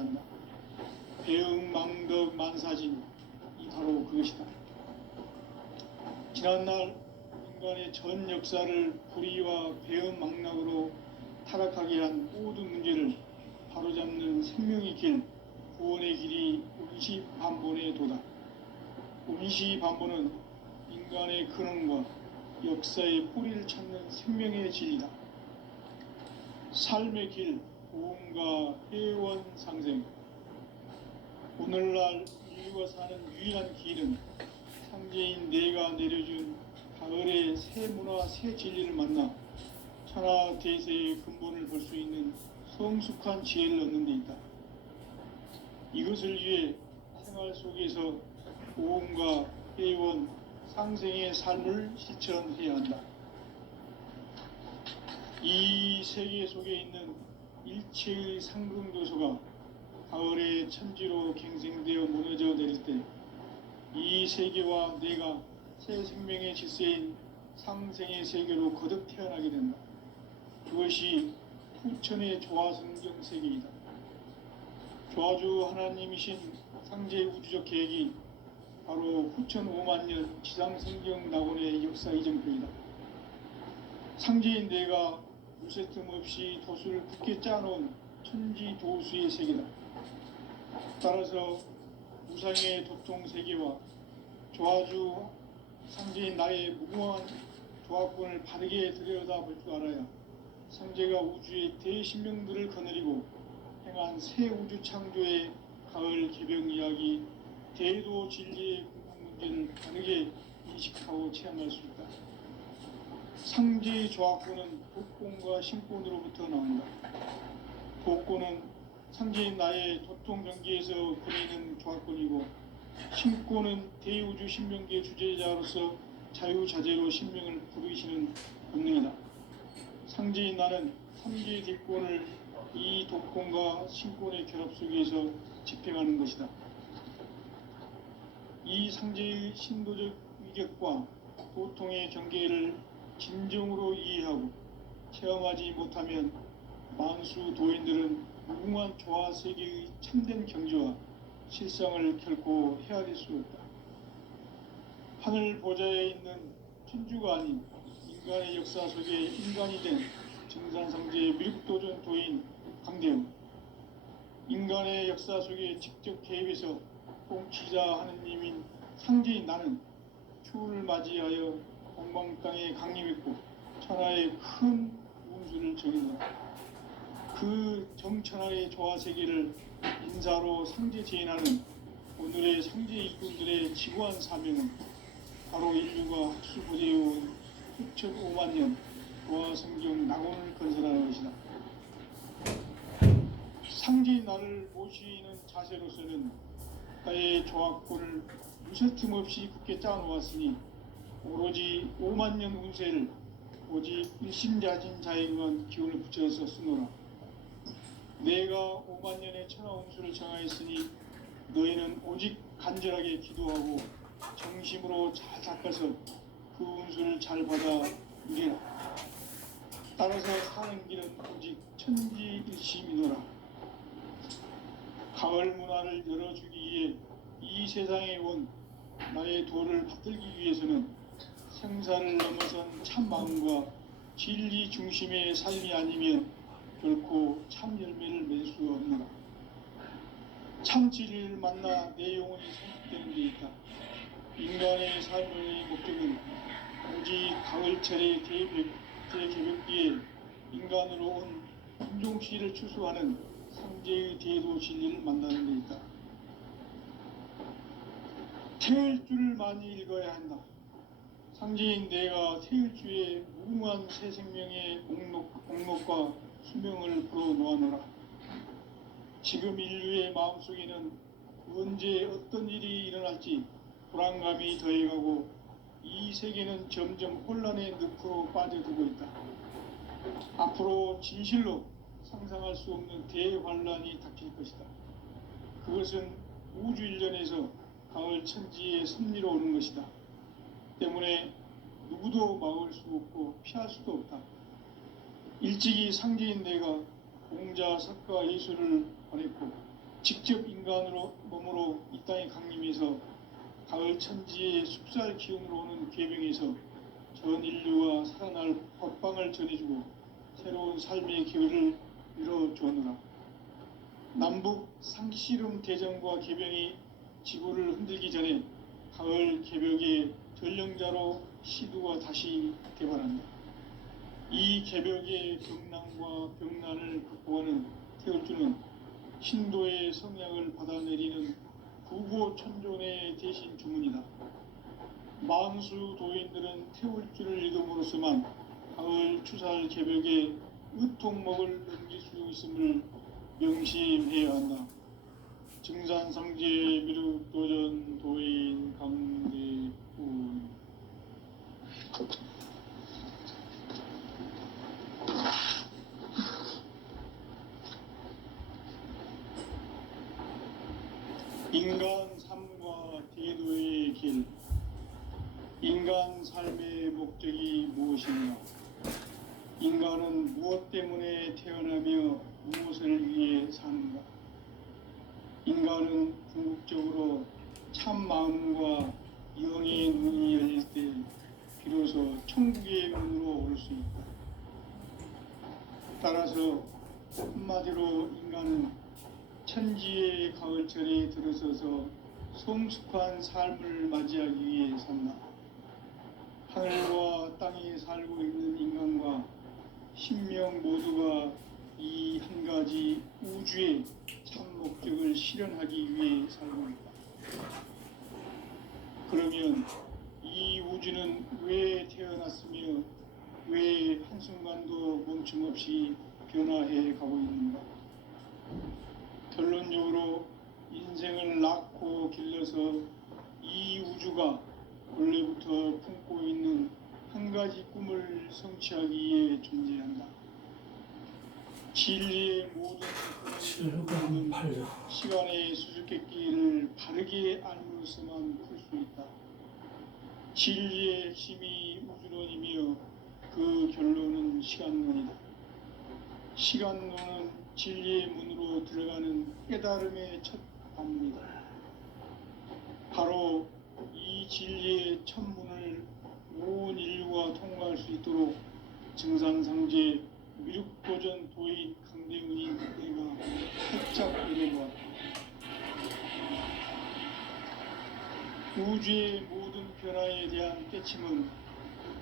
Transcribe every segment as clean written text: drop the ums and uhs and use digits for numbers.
한다. 배응망덕 만사진이 바로 그것이다. 지난날 인간의 전 역사를 불의와 배은망락으로 타락하게 한 모든 문제를 바로잡는 생명의 길, 구원의 길이 운시반본의 도다. 운시반본은 인간의 근원과 역사의 뿌리를 찾는 생명의 진리다. 삶의 길, 고음과 회원 상생. 오늘날 인류가 사는 유일한 길은 상제인 내가 내려준 가을의 새 문화, 새 진리를 만나 천하 대세의 근본을 볼 수 있는 성숙한 지혜를 얻는 데 있다. 이것을 위해 생활 속에서 고음과 회원, 상생의 삶을 실천해야 한다. 이 세계 속에 있는 일체의 상승도서가 가을의 천지로 갱생되어 무너져 내릴 때 이 세계와 내가 새 생명의 질서인 상생의 세계로 거듭 태어나게 된다. 그것이 후천의 조화성경 세계이다. 조화주 하나님이신 상제 우주적 계획이 바로 후천 5만 년 지상성경 낙원의 역사 이정표이다. 상제인 내가 무쇠틈 없이 도수를 굳게 짜놓은 천지도수의 세계다. 따라서 우상의 도통 세계와 조화주 상제인 나의 무궁한 조화권을 바르게 들여다볼 줄 알아야 상제가 우주의 대신명들을 거느리고 행한 새 우주 창조의 가을 개병 이야기, 대도 진리의 궁극 문제를 바르게 인식하고 체험할 수 있다. 상제의 조화권은 복권과 신권으로부터 나온다. 복권은 상제인 나의 도통 경계에서 그리는 조화권이고, 신권은 대우주 신명계의 주제자로서 자유자재로 신명을 부르시는 본능이다. 상제인 나는 삼계의 뒷권을 이 독권과 신권의 결합 속에서 집행하는 것이다. 이 상제의 신도적 위격과 도통의 경계를 진정으로 이해하고 체험하지 못하면 만수 도인들은 무궁한 조화 세계의 참된 경지와 실상을 결코 헤아릴 수 없다. 하늘 보좌에 있는 천주가 아닌 인간의 역사 속에 인간이 된 정산상제의 미륵도전 도인 강대웅, 인간의 역사 속에 직접 개입해서 통치자 하느님인 상제인 나는 추후를 맞이하여 동방 땅에 강림했고 천하의 큰 운수를 정했다. 그 정천하의 조화세계를 인사로 상제 재인하는 오늘의 상제 이군들의 지구한 사명은 바로 인류가 학수고대해온 후천 5만 년 조화성경 낙원을 건설하는 것이다. 상제인 나를 모시는 자세로서는 나의 조화권을 무쇠틈 없이 굳게 짜놓았으니 오로지 5만 년 운세를 오직 일심자진 자에게만 기운을 붙여서 쓰노라. 내가 5만 년의 천하 운수를 정하였으니 너희는 오직 간절하게 기도하고 정심으로 잘 닦아서 그 운수를 잘 받아 누리라. 따라서 사는 길은 오직 천지일심이노라. 가을 문화를 열어주기 위해 이 세상에 온 나의 도를 받들기 위해서는 생사를 넘어선 참마음과 진리 중심의 삶이 아니면 결코 참 열매를 맺을 수 없노라. 참 진리를 만나 내 영혼이 성숙되는 데 있다. 인간의 삶의 목적은 오직 가을철의 개벽기에 인간으로 온 인종시를 추수하는 상제의 대도 진리를 만나는 데 있다. 태일주를 많이 읽어야 한다. 상제인 내가 태일주의 무궁한 새 생명의 목록과 수명을 불어놓아노라. 지금 인류의 마음속에는 언제 어떤 일이 일어날지 불안감이 더해가고 이 세계는 점점 혼란의 늪으로 빠져들고 있다. 앞으로 진실로 상상할 수 없는 대환란이 닥칠 것이다. 그것은 우주 일련에서 가을 천지의 섭리로 오는 것이다. 때문에 누구도 막을 수 없고 피할 수도 없다. 일찍이 상제인 내가 공자, 석가, 예술을 보냈고 직접 인간으로 몸으로 이 땅에 강림해서 가을 천지의 숲살 기운으로 오는 계명에서 전 인류와 살아날 법방을 전해주고 새로운 삶의 기회를 열어주었노라. 남북 상씨름 대전과 계병이 지구를 흔들기 전에 가을 개벽의 전령자로 시두가 다시 개발한다. 이 개벽의 병난과 병난을 극복하는 태울주는 신도의 성약을 받아내리는 구고천존의 대신 주문이다. 만수 도인들은 태울주를 읽음으로써만 가을 추살 개벽의 의통목을 넘길 수 있음을 명심해야 한다. 증산상제 미륵도전 도인 강대훈. 인간 삶과 대도의 길. 인간 삶의 목적이 무엇인가? 인간은 무엇 때문에 태어나며 무엇을 위해 사는가? 인간은 궁극적으로 참 마음과 영의 눈이 열릴 때 비로소 천국의 문으로 올 수 있다. 따라서 한마디로 인간은 천지의 가을철에 들어서서 성숙한 삶을 맞이하기 위해 산다. 하늘과 땅에 살고 있는 인간과 신명 모두가 이 한 가지 우주의 참 목적을 실현하기 위해 살고 있다. 그러면 이 우주는 왜 태어났으며 왜 한순간도 멈춤없이 변화해 가고 있는가? 결론적으로 인생을 낳고 길러서 이 우주가 원래부터 품고 있는 한 가지 꿈을 성취하기 위해 존재한다. 진리의 모든 꿈은 시간의 수수께끼를 바르게 알므로서만 풀 수 있다. 진리의 핵심이 우주론이며 그 결론은 시간론이다. 시간론은 진리의 문으로 들어가는 깨달음의 첫 관문이다. 바로 이 진리의 첫 문을 온 인류가 통과할 수 있도록 증산상제 미륵도전 도인 강대훈이 내가 살짝 열어보았다. 우주의 모든 변화에 대한 깨침은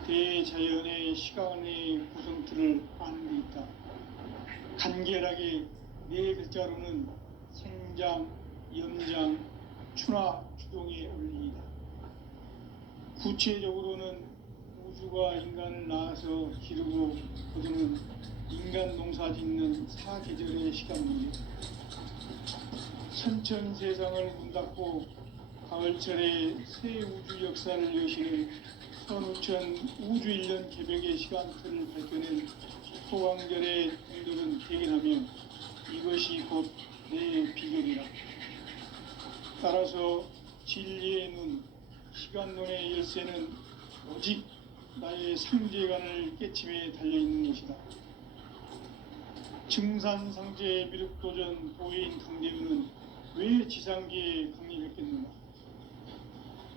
대자연의 시간의 구성틀을 아는 데 있다. 간결하게 네 글자로는 생장, 연장, 추나 추동의 원리이다. 구체적으로는 우주가 인간을 낳아서 기르고 거두는 인간 농사 짓는 사계절의 시간입니다. 천천 세상을 문 닫고 가을철에 새 우주 역사를 여시는 선우천 우주 1년 개벽의 시간틀을 밝혀낸 소강절의 분들은 대견하며 이것이 곧 내 비결이라. 따라서 진리의 눈, 시간론의 열쇠는 오직 나의 상제관을 깨침에 달려있는 것이다. 증산상제 미륵도전 도인 강대훈은 왜 지상계에 강림했겠는가?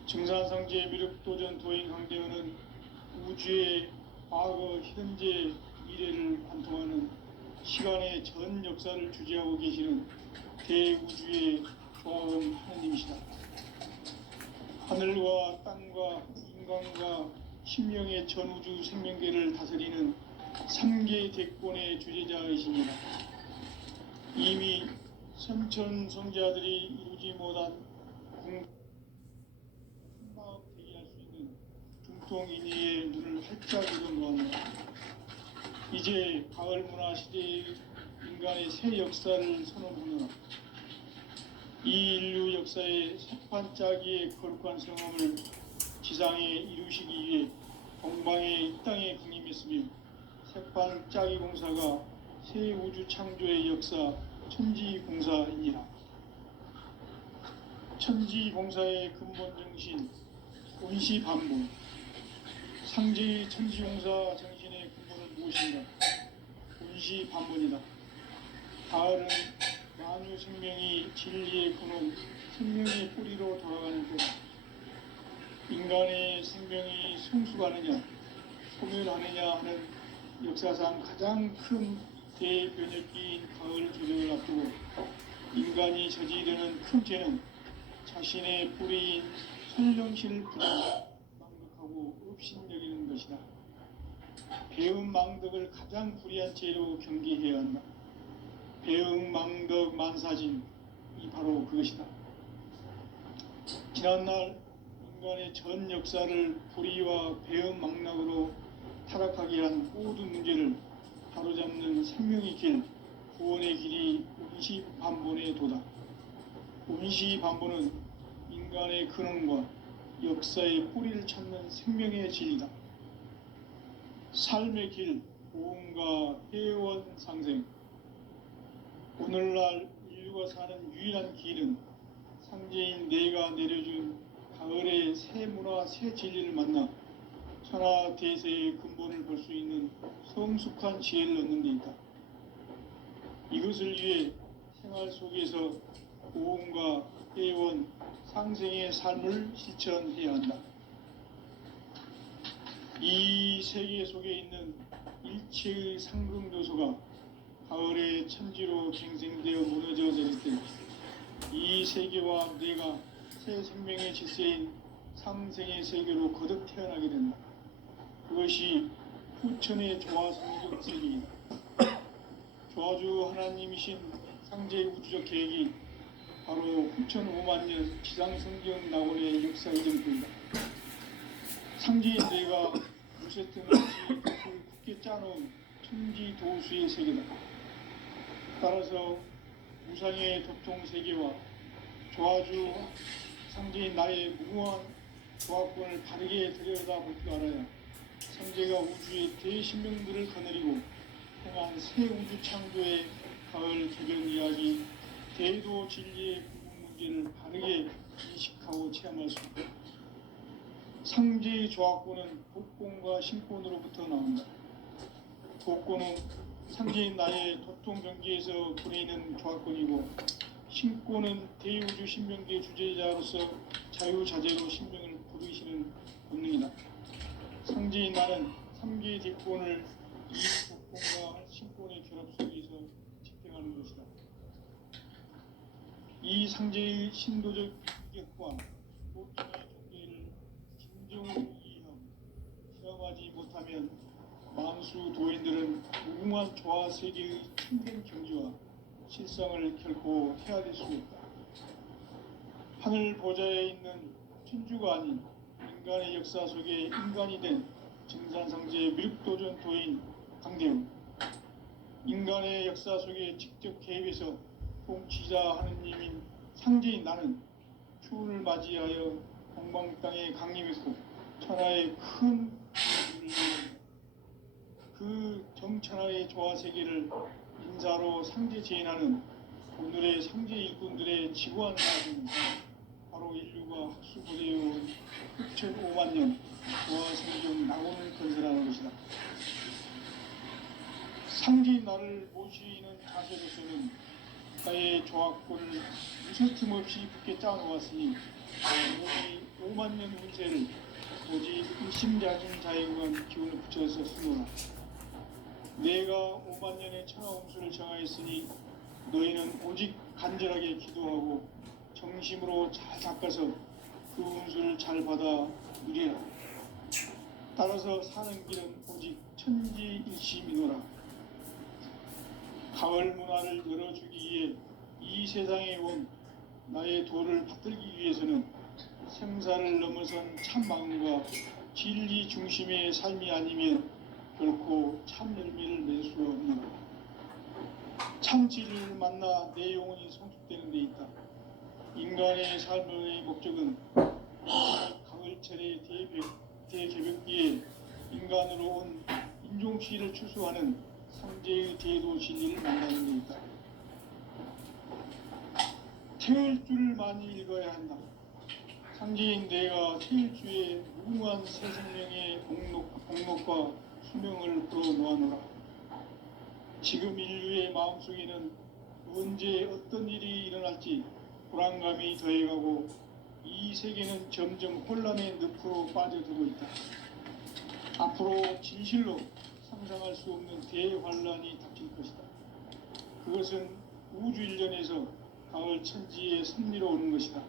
증산상제 미륵도전 도인 강대훈은 우주의 과거, 현재, 미래를 관통하는 시간의 전 역사를 주재하고 계시는 대우주의 조화음 하느님이시다. 하늘과 땅과 인간과 신명의 전우주 생명계를 다스리는 3개 대권의 주재자이십니다. 이미 선천성자들이 이루지 못한 한마음 대기할 수 있는 중통인의의 눈을 활짝 열어놓았노라. 이제 가을 문화 시대의 인간의 새 역사를 선언하노라. 이 인류 역사의 새판짜기의 거룩한 성함을 지상에 이루시기 위해 동방의 이 땅에 강림했으며 새판짜기 공사가 새 우주 창조의 역사 천지공사이니라. 천지공사의 근본 정신 원시반복. 상제의 천지공사 정신의 근본은 무엇인가? 원시반복이다. 가을은 만유 생명이 진리의 근원, 생명의 뿌리로 돌아가는 때다. 인간의 생명이 성숙하느냐, 소멸하느냐 하는 역사상 가장 큰 대변혁기인 가을 조정을 앞두고 인간이 저지르는 큰 죄는 자신의 뿌리인 설령실 불안을 망각하고 업신여기는 것이다. 배은망덕을 가장 불의한 죄로 경계해야 한다. 배은망덕 만사진이 바로 그것이다. 지난날 인간의 전 역사를 불의와 배은망덕으로 타락하게 한 모든 문제를 바로잡는 생명의 길, 구원의 길이 운시반본의 도다. 운시반본은 인간의 근원과 역사의 뿌리를 찾는 생명의 진리다. 삶의 길, 고음과 회원 상생. 오늘날 인류가 사는 유일한 길은 상제인 내가 내려준 가을의 새 문화, 새 진리를 만나 천하 대세의 근본을 볼 수 있는 성숙한 지혜를 얻는 데 있다. 이것을 위해 생활 속에서 고음과 회원, 상생의 삶을 실천해야 한다. 이 세계 속에 있는 일체의 상승도소가 가을의 천지로 갱생되어 무너져 내릴 때 이 세계와 내가 새 생명의 질서인 상생의 세계로 거듭 태어나게 된다. 그것이 후천의 조화 성경 세계이다. 조화주 하나님이신 상제의 우주적 계획이 바로 후천 5만 년 지상성경 낙원의 역사 이정표이다. 상제인 내가 무쇠등 없이 굳게 짜놓은 천지 도수의 세계다. 따라서 무상의 도통 세계와 조화주 상제인 나의 무궁한 조화권을 바르게 들여다볼 줄 알아야 상제가 우주의 대신명들을 거느리고 행한 새 우주 창조의 가을 개변 이야기, 대도 진리의 부분 문제를 바르게 인식하고 체험할 수 있다. 상제의 조화권은 복권과 신권으로부터 나온다. 복권은 상제인 나의 도통 경계에서 보내는 조화권이고, 신권은 대우주 신명계 주제자로서 자유자재로 신명을 부르시는 본능이다. 상제인 나는 3개의 대권을 이 복권과 신권의 결합 속에서 집행하는 것이다. 이 상제의 신도적 인격과 보통의 경계를 진정으로 이해하고 실험하지 못하면 만수 도인들은 무궁한 조화 세계의 참된 경지와 실상을 결코 헤아릴 수 없다. 하늘 보좌에 있는 천주가 아닌 인간의 역사 속에 인간이 된 증산상제의 밀도전 도인 강대우, 인간의 역사 속에 직접 개입해서 통치자 하느님인 상제인 나는 추운을 맞이하여 동방 땅에 강림했고 천하의 큰 그 정천하의 조화 세계를 인사로 상제 제인하는 오늘의 상제 일꾼들의 지구한 사진, 바로 인류가 학수고대해온 6,5만 년 조화 성경 낙원을 건설하는 것이다. 상제인 나를 모시는 자세로서는 나의 조화권을 무쇠틈 없이 굳게 짜놓았으니 오직 5만 년 운세를 오직 일심장인 자에게만 기운을 붙여서 쓰노라. 내가 5만 년의 천하홍수를 정하였으니 너희는 오직 간절하게 기도하고 정심으로 잘 닦아서 그 운수를 잘 받아 누리라. 따라서 사는 길은 오직 천지일심이노라. 가을 문화를 열어주기 위해 이 세상에 온 나의 도를 받들기 위해서는 생사를 넘어선 참 마음과 진리 중심의 삶이 아니면 결코 참 열매를 낼 수 없노라. 참 진리를 만나 내 영혼이 성숙되는 데 있다. 인간의 삶의 목적은 가을철의 대개벽기에 인간으로 온 인종시를 추수하는 상제의 대도 진리를 만나는 데 있다. 태일주를 많이 읽어야 한다. 상제인 내가 태일주의 무궁한 새 생명의 공목과 수명을 불어놓아노라. 지금 인류의 마음속에는 언제 어떤 일이 일어날지 불안감이 더해가고 이 세계는 점점 혼란의 늪으로 빠져들고 있다. 앞으로 진실로 상상할 수 없는 대환란이 닥칠 것이다. 그것은 우주 일련에서 가을 천지의 섭리로 오는 것이다.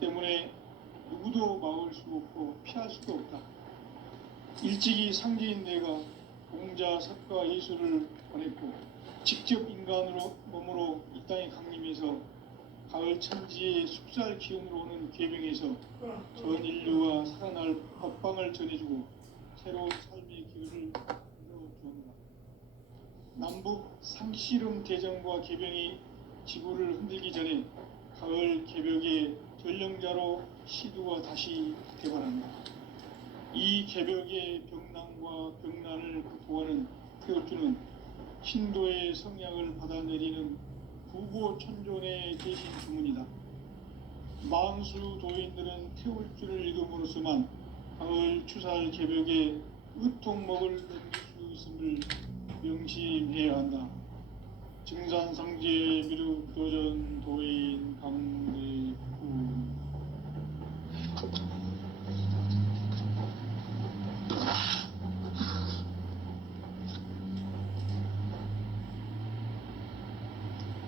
때문에 누구도 막을 수 없고 피할 수도 없다. 일찍이 상제인 내가 공자, 석가, 예수를 보냈고 직접 인간으로 몸으로 이 땅에 강림해서 가을 천지의 숲살 기운으로 오는 계명에서 전 인류와 살아날 법방을 전해주고 새로운 삶의 기회를 열어주었다. 남북 상씨름 대전과 개병이 지구를 흔들기 전에 가을 개벽의 전령자로 시두가 다시 대발한다. 이 개벽의 병난과 병난을 극복하는 태울주는 신도의 성약을 받아내리는 부고천존의 대신 주문이다. 만수 도인들은 태울주를 읽음으로써만 가을 추살 개벽에 의통목을 넘길 수 있음을 명심해야 한다. 증산상제 미륵도전 도인 강대구.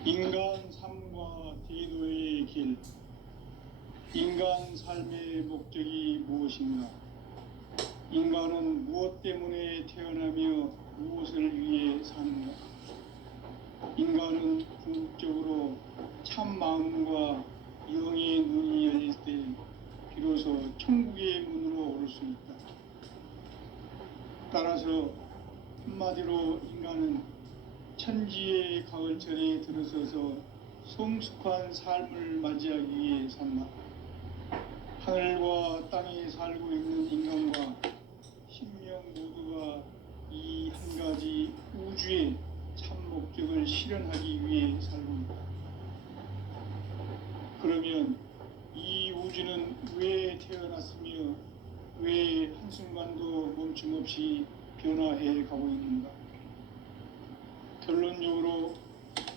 인간 삶과 대도의 길. 인간 삶의 목적이 무엇인가? 인간은 무엇 때문에 태어나며 무엇을 위해 사는가? 인간은 궁극적으로 참 마음과 영의 눈이 열릴 때 비로소 천국의 문으로 오를 수 있다. 따라서 한마디로 인간은 천지의 가을철에 들어서서 성숙한 삶을 맞이하기 위해 산다. 하늘과 땅에 살고 있는 인간과 신명 모두가 이 한 가지 우주의 참 목적을 실현하기 위해 살고 있다. 그러면 이 우주는 왜 태어났으며 왜 한순간도 멈춤없이 변화해 가고 있는가? 결론적으로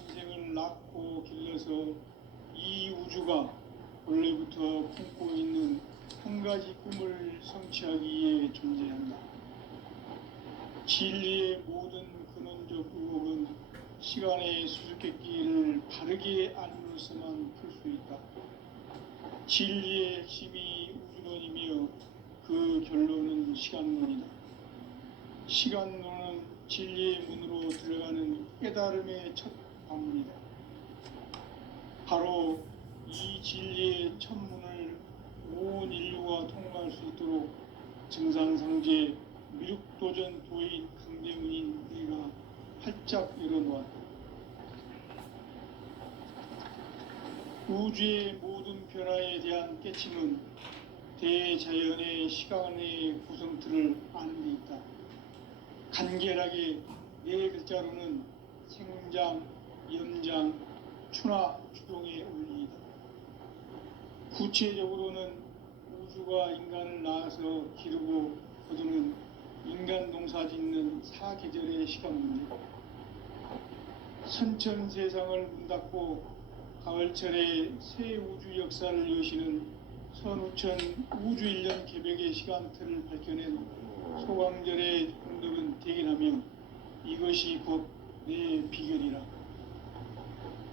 인생을 낳고 길러서 이 우주가 원래부터 품고 있는 한 가지 꿈을 성취하기 위해 존재한다. 진리의 모든 근원적 의혹은 시간의 수수께끼를 바르게 알므로서만 풀 수 있다. 진리의 핵심이 우주론이며 그 결론은 시간론이다. 시간론은 진리의 문으로 들어가는 깨달음의 첫 관문이다. 바로 이 진리의 첫 문을 온 인류가 통과할 수 있도록 증산상제 미륵도전 도인 강대문인 네가 활짝 열어놓았다. 우주의 모든 변화에 대한 깨침은 대자연의 시간의 구성틀을 아는 데 있다. 간결하게 네 글자로는 생장, 연장, 추나 추동의 원리이다. 구체적으로는 우주가 인간을 낳아서 기르고 거두는 인간 농사 짓는 사계절의 시간 문제. 선천 세상을 문 닫고 가을철에 새 우주 역사를 여시는 선우천 우주일년 개벽의 시간틀을 밝혀낸 소강절의 공덕은 대견하며 이것이 곧 내 비결이라.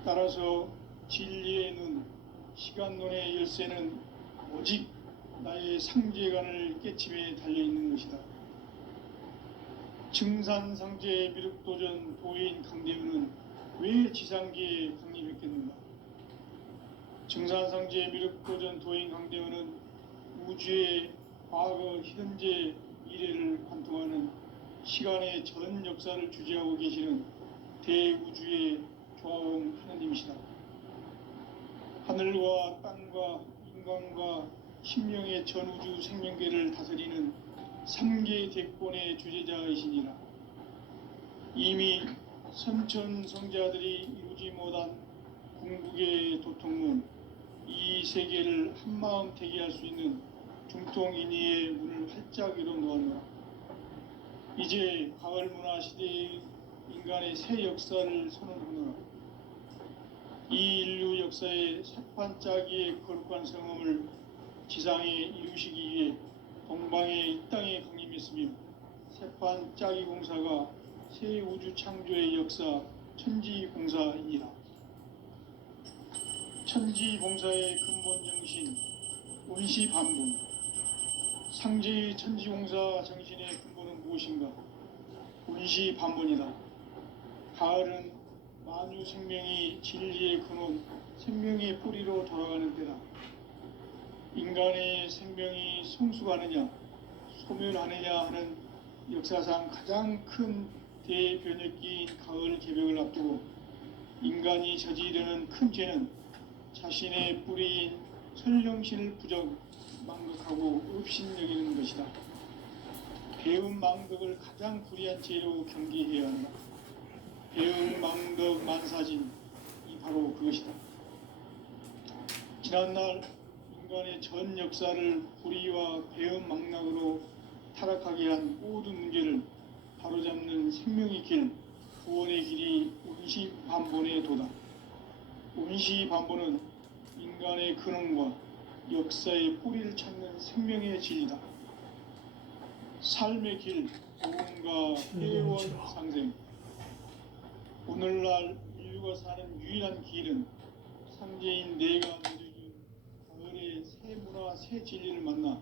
따라서 진리의 눈, 시간론의 열쇠는 오직 나의 상제관을 깨침에 달려있는 것이다. 증산상제 미륵도전 도인 강대문은 왜 지상계에 강림했겠는가? 증산상제 미륵도전 도인 강대문은 우주의 과거, 현재, 미래를 관통하는 시간의 전 역사를 주재하고 계시는 대우주의 조화원 하나님이시다. 하늘과 땅과 인간과 신명의 전우주 생명계를 다스리는 삼계 대권의 주재자이시니라. 이미 선천성자들이 이루지 못한 궁극의 도통문, 이 세계를 한마음 되게 할 수 있는 중통인의의 문을 활짝 열어놓았노라. 이제 가을 문화 시대의 인간의 새 역사를 선언하노라. 이 인류 역사의 새판 짜기의 거룩한 성음을 지상에 이루시기 위해 동방의 이 땅에 강림했으며 새판 짜기 공사가 새 우주 창조의 역사 천지봉사이니라. 천지봉사의 근본 정신 운시반본. 상제의 천지봉사 정신의 근본은 무엇인가? 운시반본이다. 가을은 만유 생명이 진리의 근원, 생명의 뿌리로 돌아가는 때다. 인간의 생명이 성숙하느냐, 소멸하느냐 하는 역사상 가장 큰 대변혁기인 가을 개벽을 앞두고 인간이 저지르는 큰 죄는 자신의 뿌리인 설령신을 망극하고 업신여기는 것이다. 배움 망덕을 가장 불의한 죄로 경계해야 한다. 배움 망덕 만사진이 바로 그것이다. 지난날 인간의 전 역사를 불의와 배움 망락으로 타락하게 한 모든 문제를 바로잡는 생명의 길, 구원의 길이 운시반본의 도다. 운시반본은 인간의 근원과 역사의 뿌리를 찾는 생명의 진리다. 삶의 길, 고음과 회원 상생. 오늘날 인류가 사는 유일한 길은 상제인 내가 내려준 가을의 새 문화, 새 진리를 만나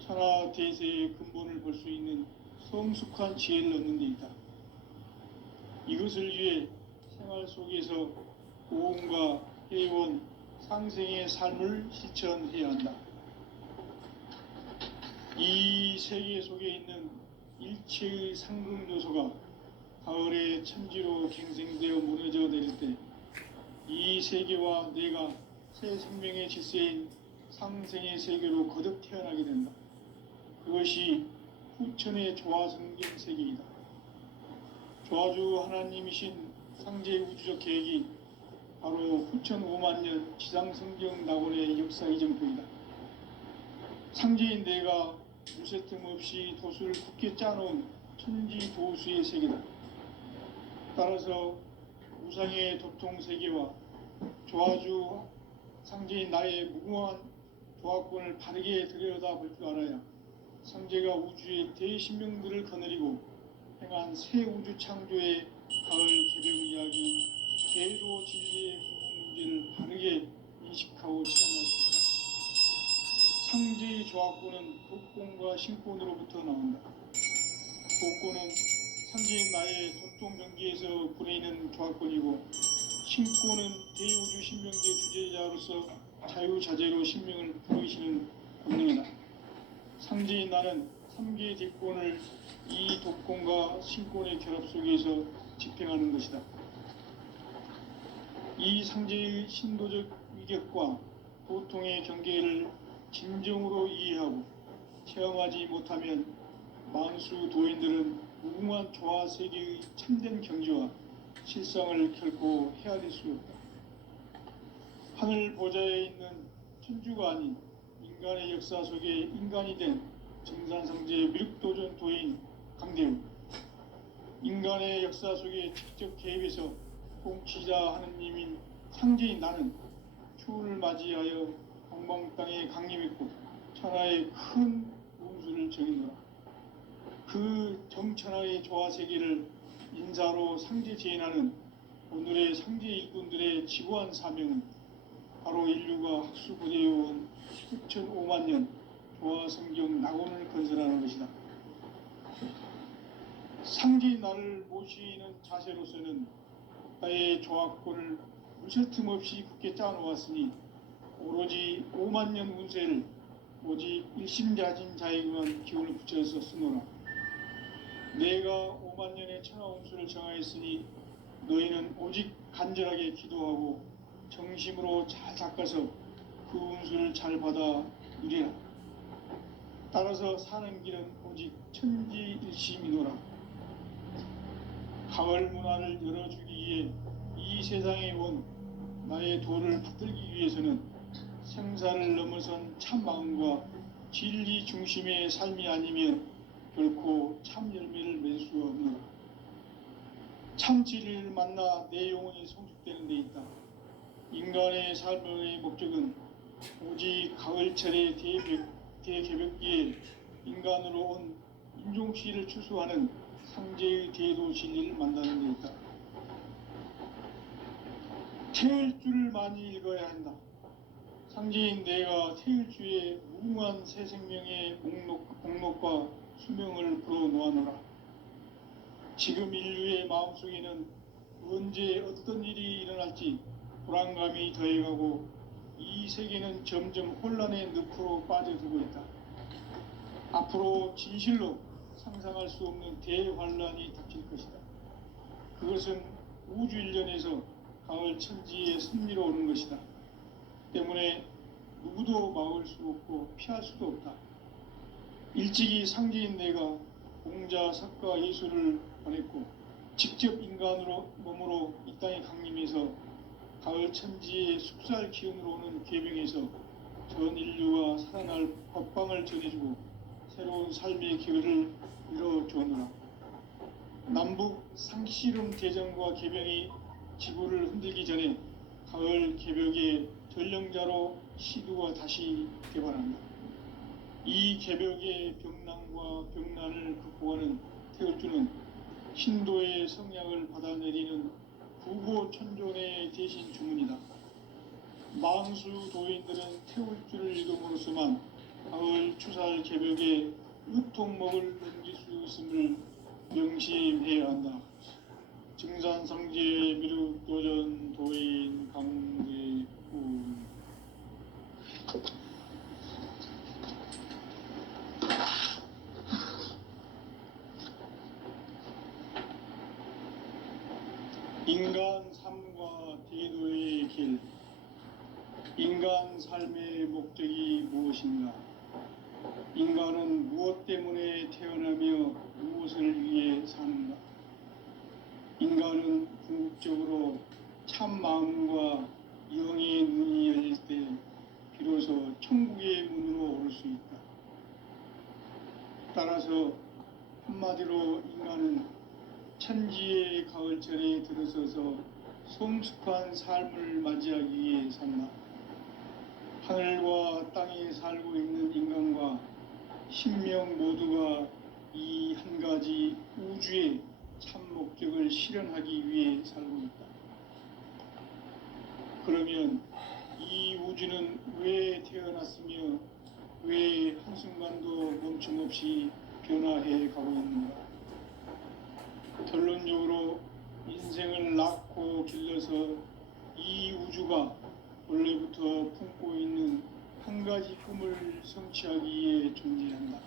천하 대세의 근본을 볼 수 있는 성숙한 지혜를 얻는 데 있다. 이것을 위해 생활 속에서 고음과 회원, 상생의 삶을 실천해야 한다. 이 세계 속에 있는 일체의 상금 요소가 가을의 천지로 갱생되어 무너져 내릴 때 이 세계와 내가 새 생명의 질서인 상생의 세계로 거듭 태어나게 된다. 그것이 후천의 조화성경 세계이다. 조화주 하나님이신 상제 우주적 계획이 바로 후천 5만년 지상성경 낙원의 역사 이정표이다. 상제인 내가 무쇠틈 없이 도수를 굳게 짜놓은 천지도수의 세계다. 따라서 우상의 도통세계와 조화주 상제인 나의 무궁한 조화권을 바르게 들여다볼 줄 알아야 상제가 우주의 대신명들을 거느리고 행한 새 우주 창조의 가을 개벽 이야기, 제도 진리의 근본 문제를 바르게 인식하고 체험할 수 있다. 상제의 조화권은 복권과 신권으로부터 나온다. 복권은 상제인 나의 도통 경계에서 부리는 조화권이고, 신권은 대우주 신명계 주제자로서 자유자재로 신명을 부르시는 권능이다. 상제인 나는 3개의 뒷권을 이 독권과 신권의 결합 속에서 집행하는 것이다. 이 상제의 신도적 위격과 도통의 경계를 진정으로 이해하고 체험하지 못하면 만수 도인들은 무궁한 조화 세계의 참된 경지와 실상을 결코 헤아릴 수 없다. 하늘 보좌에 있는 천주가 아닌 인간의 역사 속에 인간이 된 정산상제 미륵도전 도인 강대우, 인간의 역사 속에 직접 개입해서 통치자 하느님인 상제인 나는 추운을 맞이하여 동방 땅에 강림했고 천하의 큰 운수를 정했노라. 그 정천하의 조화세계를 인사로 상제 제인하는 오늘의 상제 일꾼들의 지고한 사명은 바로 인류가 학수고대해온 수천 5만 년 조화성경 낙원을 건설하는 것이다. 상제인 나를 모시는 자세로서는 나의 조화권을 무쇠틈 없이 굳게 짜놓았으니 오로지 5만 년 운세를 오직 일심자진 자에게만 기운을 붙여서 쓰노라. 내가 5만 년의 천하 운수를 정하였으니 너희는 오직 간절하게 기도하고 정심으로 잘 닦아서 그 운수를 잘 받아 누리라. 따라서 사는 길은 오직 천지일심이노라. 가을 문화를 열어주기 위해 이 세상에 온 나의 도를 붙들기 위해서는 생사를 넘어선 참 마음과 진리 중심의 삶이 아니면 결코 참 열매를 맺을 수 없노라. 참 진리를 만나 내 영혼이 성숙되는 데 있다. 인간의 삶의 목적은 오직 가을철의 대개벽기에 인간으로 온 인종시를 추수하는 상제의 대도 진리를 만나는 데 있다. 태을 줄을 많이 읽어야 한다. 상제인 내가 태을 주에 무궁한 새 생명의 목록과 수명을 불어놓아노라. 지금 인류의 마음속에는 언제 어떤 일이 일어날지 불안감이 더해가고 이 세계는 점점 혼란의 늪으로 빠져들고 있다. 앞으로 진실로 상상할 수 없는 대환란이 닥칠 것이다. 그것은 우주 일련에서 가을 천지의 섭리로 오는 것이다. 때문에 누구도 막을 수 없고 피할 수도 없다. 일찍이 상제인 내가 공자, 석가, 예수를 보냈고 직접 인간으로 몸으로 이 땅에 강림해서 가을 천지의 숲살 기운으로 오는 계명에서 전 인류가 살아날 법방을 전해주고 새로운 삶의 기회를 이뤄주었노라. 남북 상씨름 대전과 계명이 지구를 흔들기 전에 가을 개벽의 전령자로 시두가 다시 개발한다. 이 개벽의 병난과 병난을 극복하는 태을주는 신도의 성약을 받아내리는 구보천존의 대신 주문이다. 만수 도인들은 태울주를 읽음으로써만 가을 추살 개벽의 으통목을 넘길 수 있음을 명심해야 한다. 증산성제 미륵도전 도인 강제우. 인간 삶과 대도의 길. 인간 삶의 목적이 무엇인가? 인간은 무엇 때문에 태어나며 무엇을 위해 사는가? 인간은 궁극적으로 참 마음과 영의 문이 열릴 때 비로소 천국의 문으로 오를 수 있다. 따라서 한마디로 인간은 천지의 가을철에 들어서서 성숙한 삶을 맞이하기 위해 산다. 하늘과 땅에 살고 있는 인간과 신명 모두가 이 한 가지 우주의 참 목적을 실현하기 위해 살고 있다. 그러면 이 우주는 왜 태어났으며 왜 한순간도 멈춤없이 변화해 가고 있는가? 결론적으로 인생을 낳고 길러서 이 우주가 원래부터 품고 있는 한 가지 꿈을 성취하기 위해 존재한다.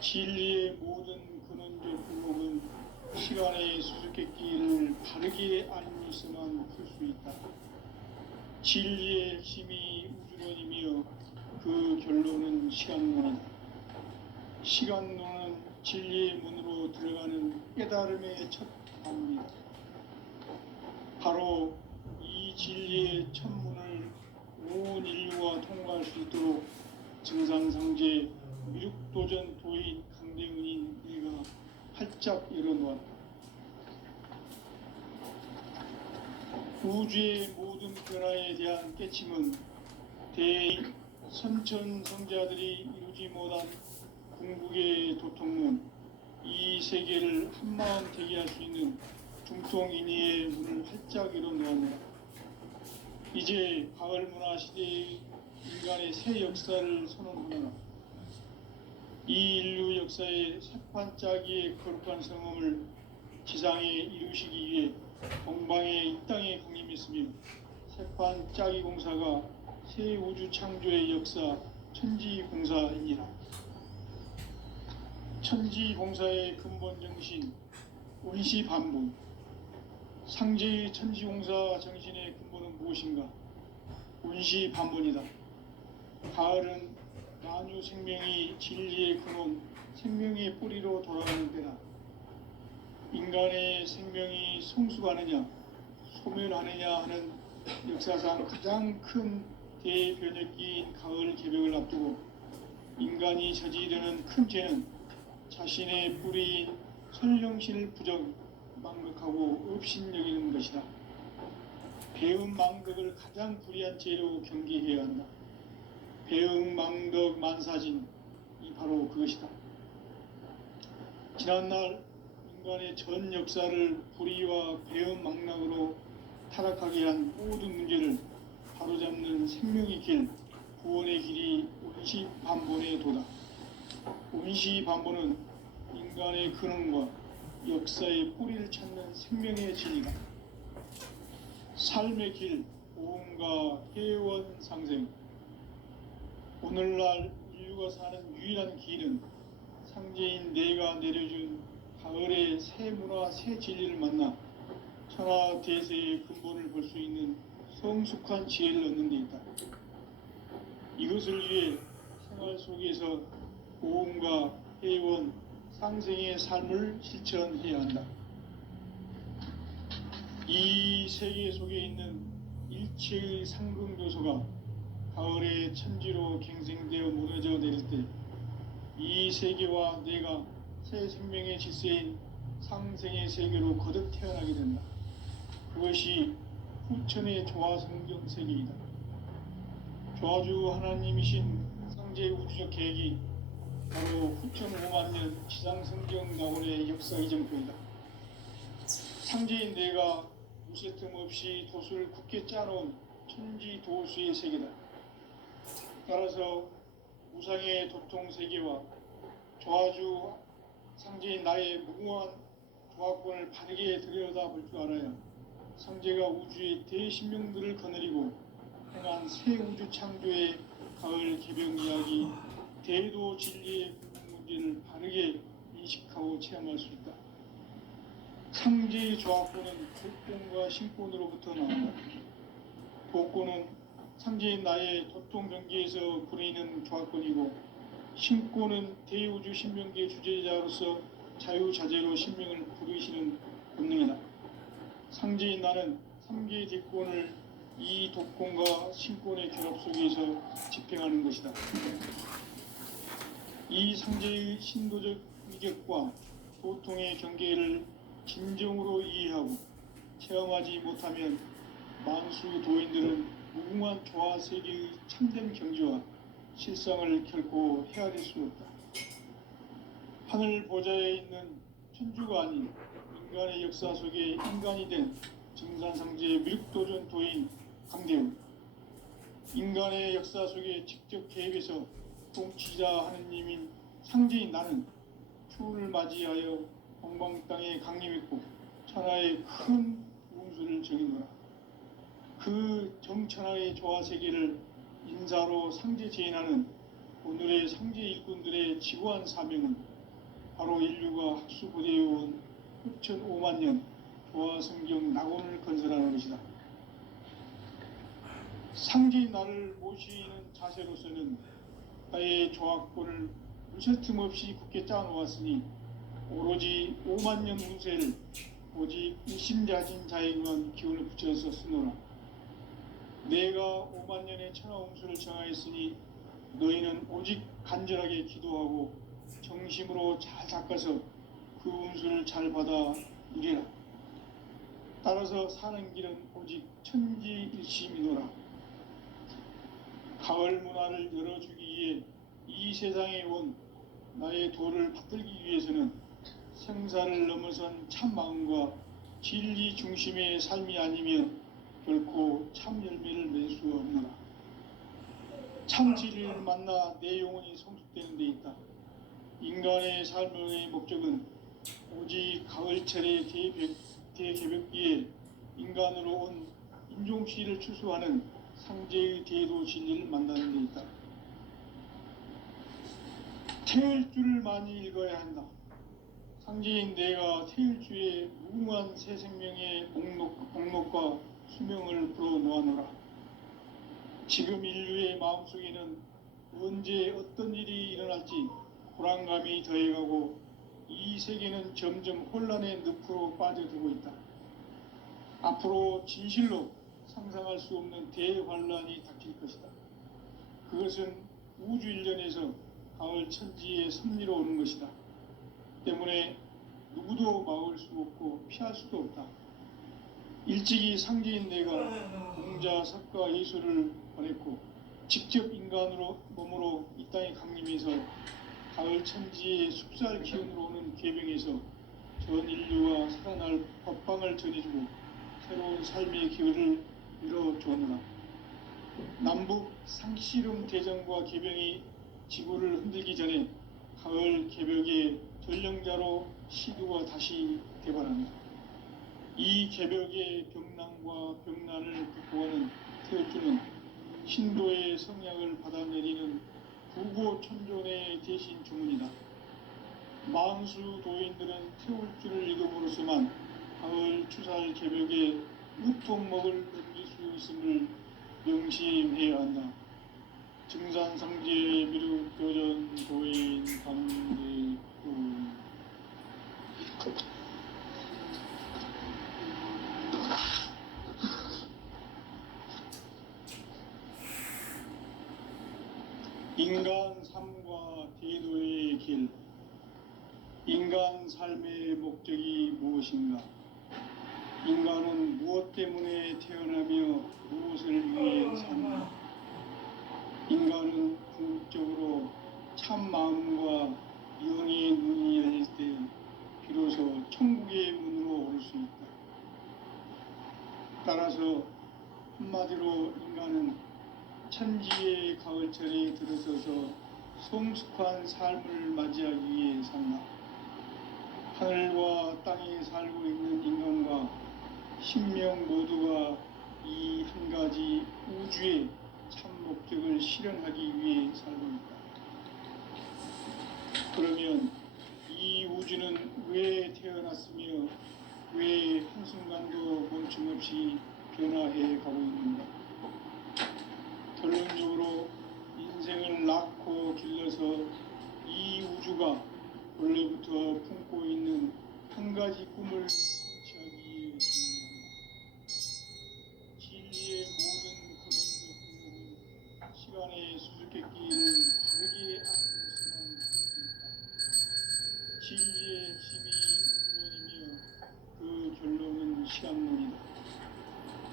진리의 모든 근원적 의목은 시간의 수수께끼를 바르게 알고 있어만 풀 수 있다. 진리의 핵심이 우주론이며 그 결론은 시간론이다. 시간론은 진리의 문으로 들어가는 깨달음의 첫 방문이다. 바로 이 진리의 첫 문을 온 인류가 통과할 수 있도록 증산성제 미륵도전 도인 강대은인 내가 활짝 열어놓았다. 우주의 모든 변화에 대한 깨침은 대선천성자들이 이루지 못한 궁극의 도통문, 이 세계를 한마음 되게 할 수 있는 중통인의의 문을 활짝 열어놓았노라. 이제 가을 문화 시대의 인간의 새 역사를 선언하노라. 이 인류 역사의 새판짜기의 거룩한 성험을 지상에 이루시기 위해 동방에 이 땅에 강림했으며 새판짜기 공사가 새 우주 창조의 역사 천지공사이니라. 천지공사의 근본 정신 원시반복. 상제의 천지공사 정신의 근본은 무엇인가? 원시반복이다. 가을은 만유 생명이 진리의 근원, 생명의 뿌리로 돌아가는 때다. 인간의 생명이 성숙하느냐, 소멸하느냐 하는 역사상 가장 큰 대변혁기인 가을 개벽을 앞두고 인간이 저지르는 큰 죄는 자신의 뿌리인 선령신을 망각하고 업신여기는 것이다. 배은망덕을 가장 불의한 죄로 경계해야 한다. 배은망덕 만사진이 바로 그것이다. 지난날 인간의 전 역사를 불의와 배은망락으로 타락하게 한 모든 문제를 바로잡는 생명의 길, 구원의 길이 운시반본의 도다. 운시반본은 인간의 근원과 역사의 뿌리를 찾는 생명의 진리다. 삶의 길, 보험과 회원 상생. 오늘날 인류가 사는 유일한 길은 상제인 내가 내려준 가을의 새 문화, 새 진리를 만나 천하 대세의 근본을 볼 수 있는 성숙한 지혜를 얻는 데 있다. 이것을 위해 생활 속에서 보험과 회원, 상생의 삶을 실천해야 한다. 이 세계 속에 있는 일체의 상승교소가 가을의 천지로 갱생되어 무너져 내릴 때 이 세계와 내가 새 생명의 질서인 상생의 세계로 거듭 태어나게 된다. 그것이 후천의 조화성경 세계이다. 조화주 하나님이신 상제의 우주적 계획이 바로 후천 5만 년 지상성경 낙원의 역사 이정표이다. 상제인 내가 무쇠 틈 없이 도수를 굳게 짜놓은 천지 도수의 세계다. 따라서 우상의 도통 세계와 조화주 상제인 나의 무궁한 조화권을 바르게 들여다볼 줄 알아야 상제가 우주의 대신명들을 거느리고 행한 새 우주 창조의 가을 개병 이야기, 대도 진리의 문제를 바르게 인식하고 체험할 수 있다. 상제의 조화권은 도권과 신권으로부터 나온다. 도권은 상제인 나의 도통 경계에서 부리는 조화권이고, 신권은 대우주 신명계의 주제자로서 자유자재로 신명을 부르시는 본능이다. 상제인 나는 3개의 대권을 이 도권과 신권의 결합 속에서 집행하는 것이다. 이 상제의 신도적 위격과 도통의 경계를 진정으로 이해하고 체험하지 못하면 만수 도인들은 무궁한 조화 세계의 참된 경지와 실상을 결코 헤아릴 수 없다. 하늘 보좌에 있는 천주가 아닌 인간의 역사 속에 인간이 된 정산상제의 미륵도전 도인 강대우, 인간의 역사 속에 직접 개입해서 통치자 하느님인 상제인 나는 추운을 맞이하여 동방 땅에 강림했고 천하의 큰 운수를 정해놓아 그 정천하의 조화 세계를 인사로 상제 제인하는 오늘의 상제 일꾼들의 지구한 사명은 바로 인류가 학수고대해온 후천 5만 년 조화 성경 낙원을 건설하는 것이다. 상제인 나를 모시는 자세로서는 나의 조화권을 무쇠틈 없이 굳게 짜놓았으니 오로지 5만 년 운세를 오직 일심자진 자에게만 기운을 붙여서 쓰노라. 내가 5만 년의 천하 운수를 정하였으니 너희는 오직 간절하게 기도하고 정심으로 잘 닦아서 그 운수를 잘 받아 이래라. 따라서 사는 길은 오직 천지일심이노라. 가을 문화를 열어주기 위해 이 세상에 온 나의 도를 받들기 위해서는 생사를 넘어선 참 마음과 진리 중심의 삶이 아니면 결코 참 열매를 낼 수 없노라. 참 진리를 만나 내 영혼이 성숙되는 데 있다. 인간의 삶의 목적은 오직 가을철의 대개벽기에 인간으로 온 인종시를 추수하는 상제의 대도 진리를 만나는 데 있다. 태을 줄을 많이 읽어야 한다. 상제인 내가 태일주의 무궁한 새 생명의 목록과 수명을 불어놓아노라. 지금 인류의 마음속에는 언제 어떤 일이 일어날지 불안감이 더해가고 이 세계는 점점 혼란의 늪으로 빠져들고 있다. 앞으로 진실로 상상할 수 없는 대환란이 닥칠 것이다. 그것은 우주 일련에서 가을 천지의 섭리로 오는 것이다. 때문에 누구도 막을 수 없고 피할 수도 없다. 일찍이 상제인내가 공자, 석가, 예수를 보냈고 직접 인간으로 몸으로 이 땅에 강림해서 가을 천지의 숲살 기운으로 오는 계병에서 전 인류와 살아날 법방을 전해주고 새로운 삶의 기회를 이뤄주었노라. 남북 상씨름 대전과 계병이 지구를 흔들기 전에 가을 개벽의 전령자로 시두가 다시 개발합니다. 이 개벽의 병난과 병난을 극복하는 태울주는 신도의 성약을 받아내리는 부고천존의 대신 주문이다. 망수 도인들은 태울주를 읽음으로써만 가을 추살 개벽의 우통목을 넘길 수 있음을 명심해야 한다. 증산상제 미륵교전 도인 감리구 인간 삶과 대도의 길. 인간 삶의 목적이 무엇인가? 인간은 무엇 때문에 태어나며 무엇을 위해 사는가? 인간은 궁극적으로 참 마음과 영의 눈이 열릴 때 비로소 천국의 문으로 오를 수 있다. 따라서 한마디로 인간은 천지의 가을철에 들어서서 성숙한 삶을 맞이하기 위해 산다. 하늘과 땅에 살고 있는 인간과 신명 모두가 이 한 가지 우주의 참 목적을 실현하기 위해 살고 있다. 그러면 이 우주는 왜 태어났으며 왜 한순간도 멈춤없이 변화해 가고 있는가? 결론적으로 인생을 낳고 길러서 이 우주가 원래부터 품고 있는 한 가지 꿈을 성취하기 위해 준비한다. 진리의 모든 근원적 근거는 시간의 수수께끼를 바르게 아낌없이만 있습니다. 진리의 핵심이 근원이며 그 결론은 시간론이다.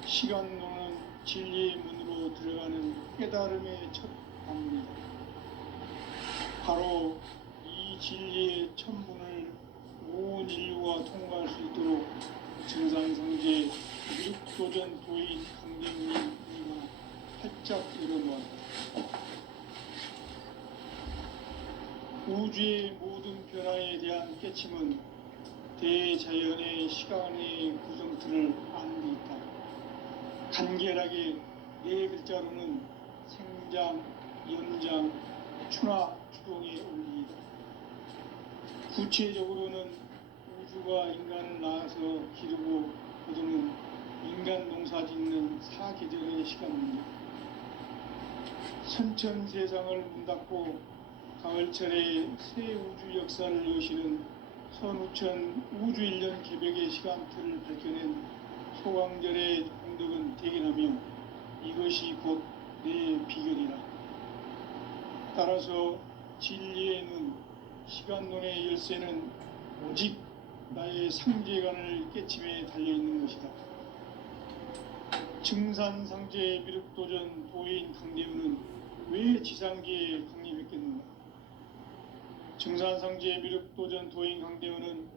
시간론은 진리의 문으로 들어가는 깨달음의 첫 방문이다. 바로 이 진리의 첫 문을 온 인류가 통과할 수 있도록 증산상제 미륵도전 도인 강대문이 활짝 열어놓았다. 우주의 모든 변화에 대한 깨침은 대자연의 시간의 구성틀을 아는 데 있다. 간결하게 네 글자로는 생장, 연장, 추나 추동의 원리이다. 구체적으로는 우주가 인간을 낳아서 기르고 거두는 인간 농사 짓는 사계절의 시간입니다. 선천 세상을 문 닫고 가을철에 새 우주 역사를 여시는 선우천 우주 1년 개벽의 시간틀을 밝혀낸 소강절의 공덕은 대견하며 이것이 곧 내 비결이라. 따라서 진리의 눈, 시간론의 열쇠는 오직 나의 상제관을 깨침에 달려있는 것이다. 증산상제 미륵도전 도인 강대우는 왜 지상계에 강림했겠는가? 증산상제 미륵도전 도인 강대우는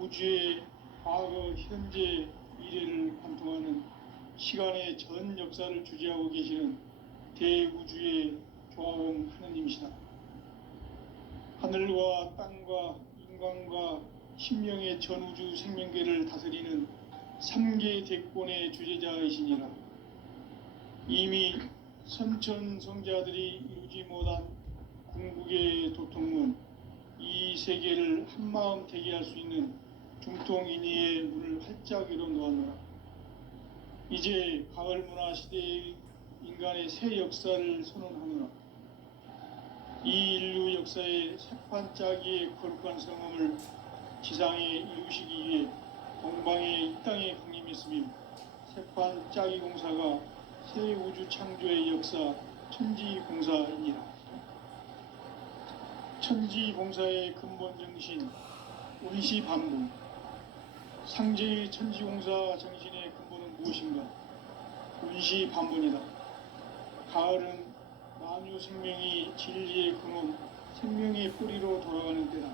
우주의 과거, 현재, 미래를 관통하는 시간의 전 역사를 주재하고 계시는 대우주의 조화원 하느님이시다. 하늘과 땅과 인간과 신명의 전우주 생명계를 다스리는 3계 대권의 주재자이시니라. 이미 선천성자들이 이루지 못한 궁극의 도통문, 이 세계를 한마음 되게 할 수 있는 중통인의의 문을 활짝 열어놓았노라. 이제 가을 문화 시대의 인간의 새 역사를 선언하노라. 이 인류 역사의 새판짜기의 거룩한 성음을 지상에 이루시기 위해 동방의 이 땅에 강림했으며 새판짜기 공사가 새 우주 창조의 역사 천지공사이니라. 천지공사의 근본 정신, 운시반복. 상제의 천지공사 정신의 근본 무엇인가? 분시반문이다. 가을은 만유 생명이 진리의 근원, 생명의 뿌리로 돌아가는 때다.